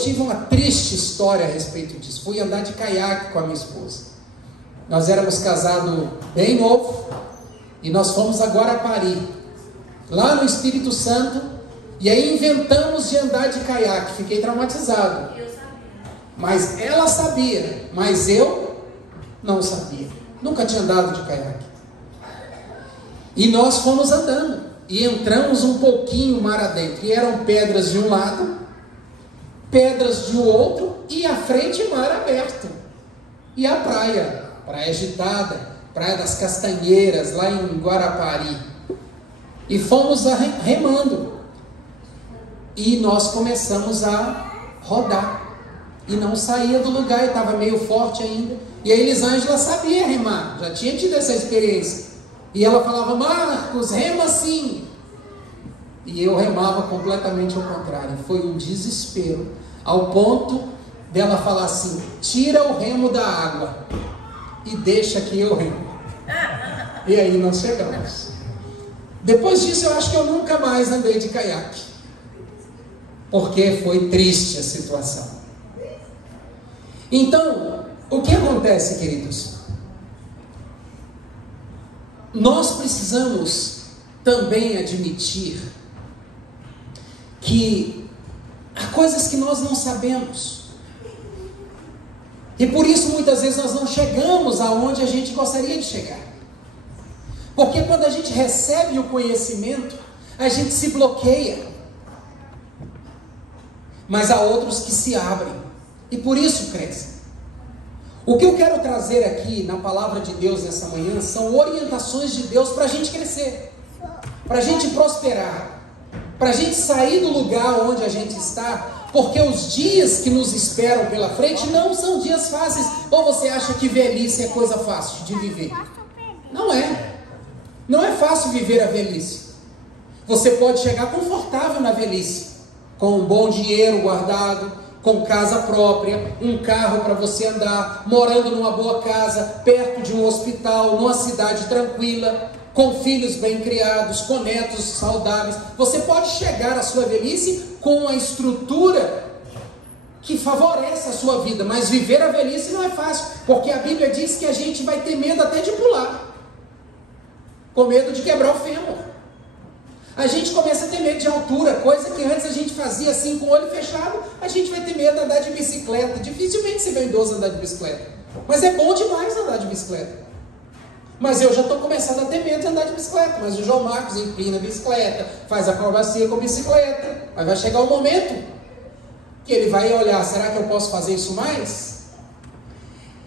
tive uma triste história a respeito disso. Fui andar de caiaque com a minha esposa. Nós éramos casados bem novo e nós fomos a Guarapari, lá no Espírito Santo, e aí inventamos de andar de caiaque. Fiquei traumatizado. Eu sabia. Mas ela sabia, mas eu não sabia. Nunca tinha andado de caiaque. E nós fomos andando e entramos um pouquinho mar adentro. E eram pedras de um lado, pedras do outro, e à frente mar aberto. E a praia agitada, Praia das Castanheiras, lá em Guarapari. E fomos remando. E nós começamos a rodar. E não saía do lugar, estava meio forte ainda. E a Elisângela sabia remar, já tinha tido essa experiência. E ela falava: Marcos, rema assim. E eu remava completamente ao contrário. Foi um desespero, ao ponto dela falar assim: tira o remo da água e deixa que eu remo. E aí nós chegamos. Depois disso eu acho que eu nunca mais andei de caiaque, porque foi triste a situação. Então, o que acontece, queridos? Nós precisamos também admitir que há coisas que nós não sabemos. E por isso muitas vezes nós não chegamos aonde a gente gostaria de chegar. Porque quando a gente recebe o conhecimento, a gente se bloqueia. Mas há outros que se abrem e por isso crescem. O que eu quero trazer aqui na palavra de Deus nessa manhã são orientações de Deus para a gente crescer, para a gente prosperar, para a gente sair do lugar onde a gente está, porque os dias que nos esperam pela frente não são dias fáceis. Ou você acha que velhice é coisa fácil de viver? Não é. Não é fácil viver a velhice. Você pode chegar confortável na velhice, com um bom dinheiro guardado, com casa própria, um carro para você andar, morando numa boa casa, perto de um hospital, numa cidade tranquila, com filhos bem criados, com netos saudáveis. Você pode chegar à sua velhice com a estrutura que favorece a sua vida, mas viver a velhice não é fácil, porque a Bíblia diz que a gente vai ter medo até de pular, com medo de quebrar o fêmur. A gente começa a ter medo de altura, coisa que antes a gente fazia assim com o olho fechado. A gente vai ter medo de andar de bicicleta. Dificilmente você vê um idoso andar de bicicleta, mas é bom demais andar de bicicleta. Mas eu já estou começando a ter medo de andar de bicicleta. Mas o João Marcos empina a bicicleta, faz acrobacia com a bicicleta. Mas vai chegar um momento que ele vai olhar: será que eu posso fazer isso mais?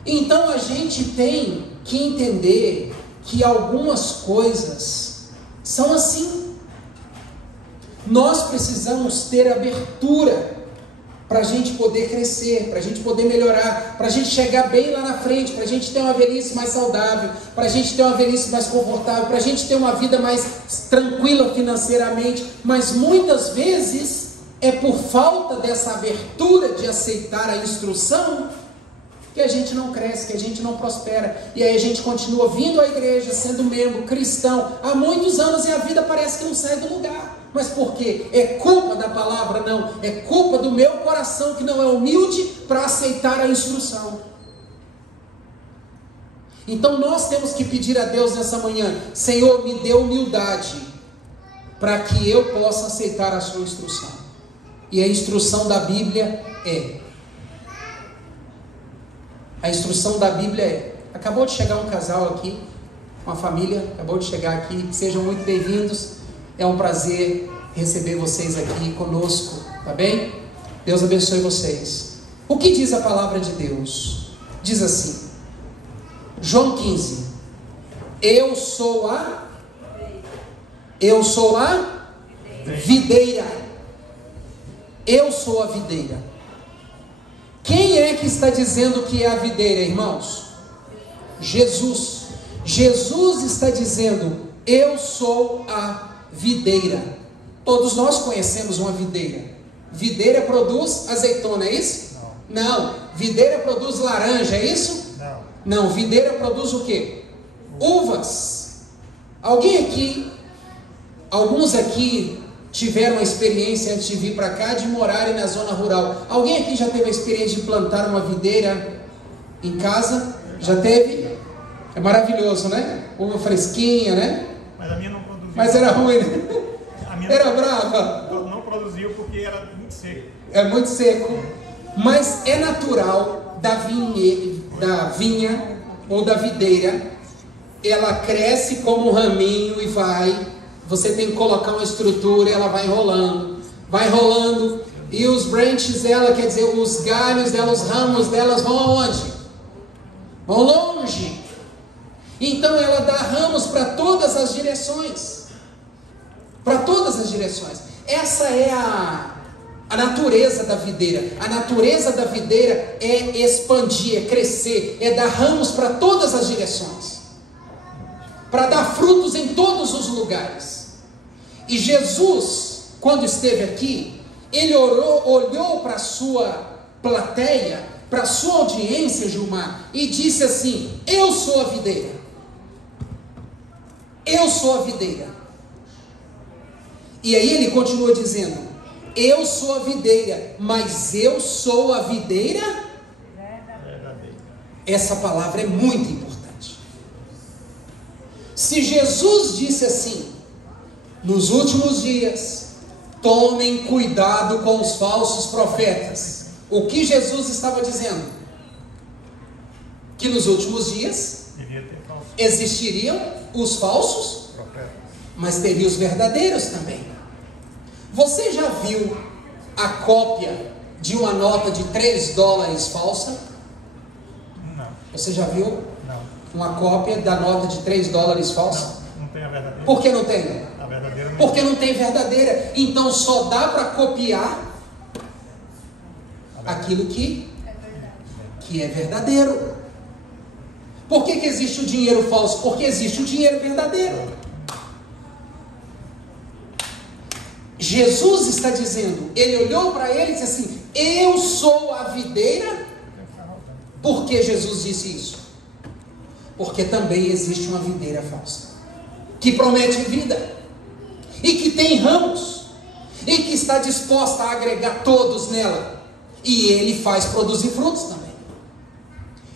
Então a gente tem que entender que algumas coisas são assim. Nós precisamos ter abertura para a gente poder crescer, para a gente poder melhorar, para a gente chegar bem lá na frente, para a gente ter uma velhice mais saudável, para a gente ter uma velhice mais confortável, para a gente ter uma vida mais tranquila financeiramente. Mas muitas vezes é por falta dessa abertura de aceitar a instrução que a gente não cresce, que a gente não prospera. E aí a gente continua vindo à igreja, sendo membro cristão há muitos anos, e a vida parece que não sai do lugar. Mas por quê? É culpa da palavra? Não. É culpa do meu coração, que não é humilde para aceitar a instrução. Então nós temos que pedir a Deus nessa manhã: Senhor, me dê humildade para que eu possa aceitar a sua instrução. E a instrução da Bíblia é... A instrução da Bíblia é... Acabou de chegar um casal aqui, uma família, acabou de chegar aqui. Sejam muito bem-vindos. É um prazer receber vocês aqui conosco, tá bem? Deus abençoe vocês. O que diz a palavra de Deus? Diz assim, João 15: Eu sou a videira. Eu sou a videira. Quem é que está dizendo que é a videira, irmãos? Jesus. Jesus está dizendo: eu sou a videira. Todos nós conhecemos uma videira. Videira produz azeitona, é isso? Não. Videira produz laranja, é isso? Não. Videira produz o quê? Uvas. Alguns aqui tiveram a experiência antes de vir para cá de morarem na zona rural? Alguém aqui já teve a experiência de plantar uma videira em casa? Já teve? É maravilhoso, né? Uva fresquinha, né? Mas a minha não produziu. Mas era ruim, né? A minha Era brava. não produziu porque era muito seco. É muito seco. Mas é natural da vinha ou da videira, ela cresce como um raminho e vai. Você tem que colocar uma estrutura e ela vai enrolando. E os branches dela, quer dizer, os galhos dela, os ramos delas vão aonde? Vão longe. Então ela dá ramos para todas as direções. Para todas as direções. Essa é a natureza da videira. A natureza da videira é expandir, é crescer, é dar ramos para todas as direções, para dar frutos em todos os lugares. E Jesus, quando esteve aqui, ele olhou para a sua plateia, para a sua audiência, Gilmar, e disse assim: eu sou a videira. Eu sou a videira. E aí ele continua dizendo: eu sou a videira, mas eu sou a videira verdadeira. Essa palavra é muito importante. Se Jesus disse assim: nos últimos dias, tomem cuidado com os falsos profetas. O que Jesus estava dizendo? Que nos últimos dias existiriam os falsos, mas teria os verdadeiros também. Você já viu a cópia de uma nota de $3 falsa? Não. Você já viu? Não. Uma cópia da nota de $3 falsa? Não tem a verdadeira. Por que não tem? A verdadeira não. Porque não tem verdadeira. Então só dá para copiar aquilo que é verdadeiro. Por que existe o dinheiro falso? Porque existe o dinheiro verdadeiro. Jesus está dizendo, ele olhou para ele e disse assim: eu sou a videira. Por que Jesus disse isso? Porque também existe uma videira falsa, que promete vida, e que tem ramos, e que está disposta a agregar todos nela, e ele faz produzir frutos também.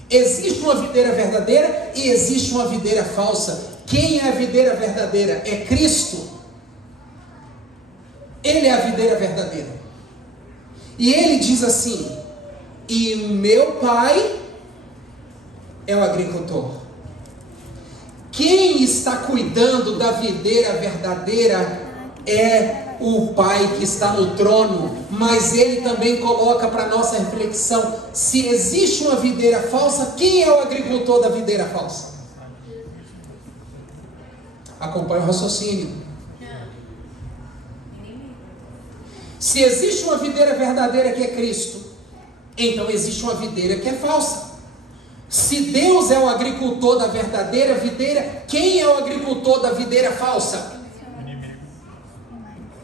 Existe uma videira verdadeira e existe uma videira falsa. Quem é a videira verdadeira? É Cristo. Ele é a videira verdadeira. E ele diz assim: e o meu pai é o agricultor. Quem está cuidando da videira verdadeira é o Pai que está no trono. Mas ele também coloca para nossa reflexão: se existe uma videira falsa, quem é o agricultor da videira falsa? Acompanhe o raciocínio. Se existe uma videira verdadeira que é Cristo, então existe uma videira que é falsa. Se Deus é o agricultor da verdadeira videira, quem é o agricultor da videira falsa?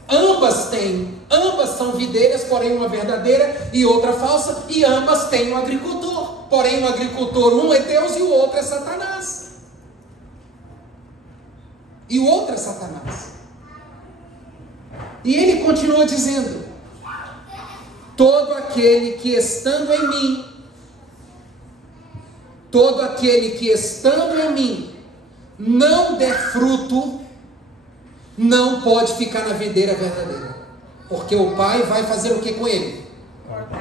Ambas são videiras, porém uma verdadeira e outra falsa, e ambas têm um agricultor. Porém o agricultor, um é Deus e o outro é Satanás. E o outro é Satanás. E ele continua dizendo: todo aquele que estando em mim, todo aquele que estando em mim não der fruto, não pode ficar na videira verdadeira. Porque o Pai vai fazer o que com ele?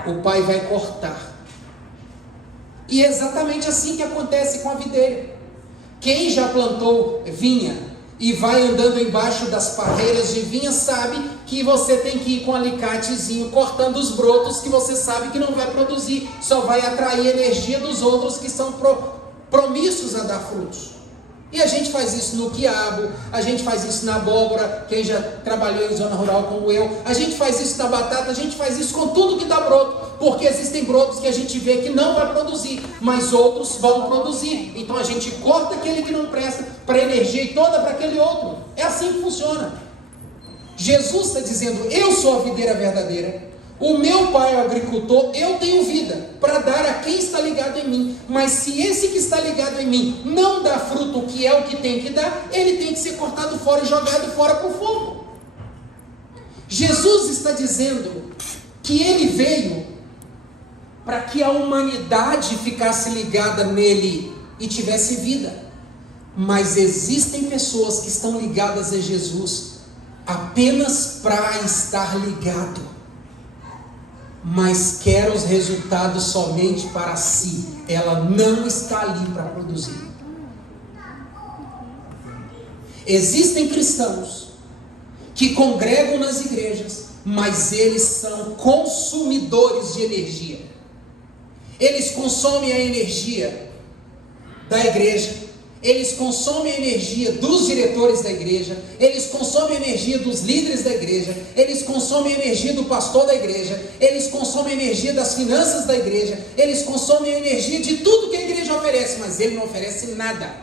O Pai vai cortar. E é exatamente assim que acontece com a videira. Quem já plantou vinha e vai andando embaixo das parreiras de vinha, sabe que você tem que ir com um alicatezinho cortando os brotos que você sabe que não vai produzir, só vai atrair a energia dos outros que são promissos a dar frutos. E a gente faz isso no quiabo, a gente faz isso na abóbora, quem já trabalhou em zona rural como eu, a gente faz isso na batata, a gente faz isso com tudo que dá broto, porque existem brotos que a gente vê que não vai produzir, mas outros vão produzir. Então a gente corta aquele que não presta para a energia e toda para aquele outro. É assim que funciona. Jesus está dizendo: eu sou a videira verdadeira, o meu Pai é o agricultor, eu tenho vida para dar a quem está ligado em mim. Mas se esse que está ligado em mim não dá fruto, que é o que tem que dar, ele tem que ser cortado fora e jogado fora para o fogo. Jesus está dizendo que Ele veio para que a humanidade ficasse ligada nele e tivesse vida. Mas existem pessoas que estão ligadas a Jesus apenas para estar ligado, mas quer os resultados somente para si. Ela não está ali para produzir. Existem cristãos que congregam nas igrejas, mas eles são consumidores de energia. Eles consomem a energia da igreja, eles consomem a energia dos diretores da igreja, eles consomem a energia dos líderes da igreja, eles consomem a energia do pastor da igreja, eles consomem a energia das finanças da igreja, eles consomem a energia de tudo que a igreja oferece, mas ele não oferece nada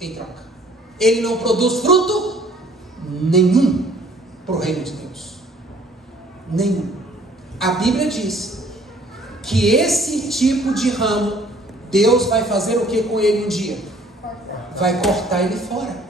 em troca. Ele não produz fruto nenhum para o reino de Deus. Nenhum. A Bíblia diz que esse tipo de ramo, Deus vai fazer o que com ele um dia? Vai cortar ele fora.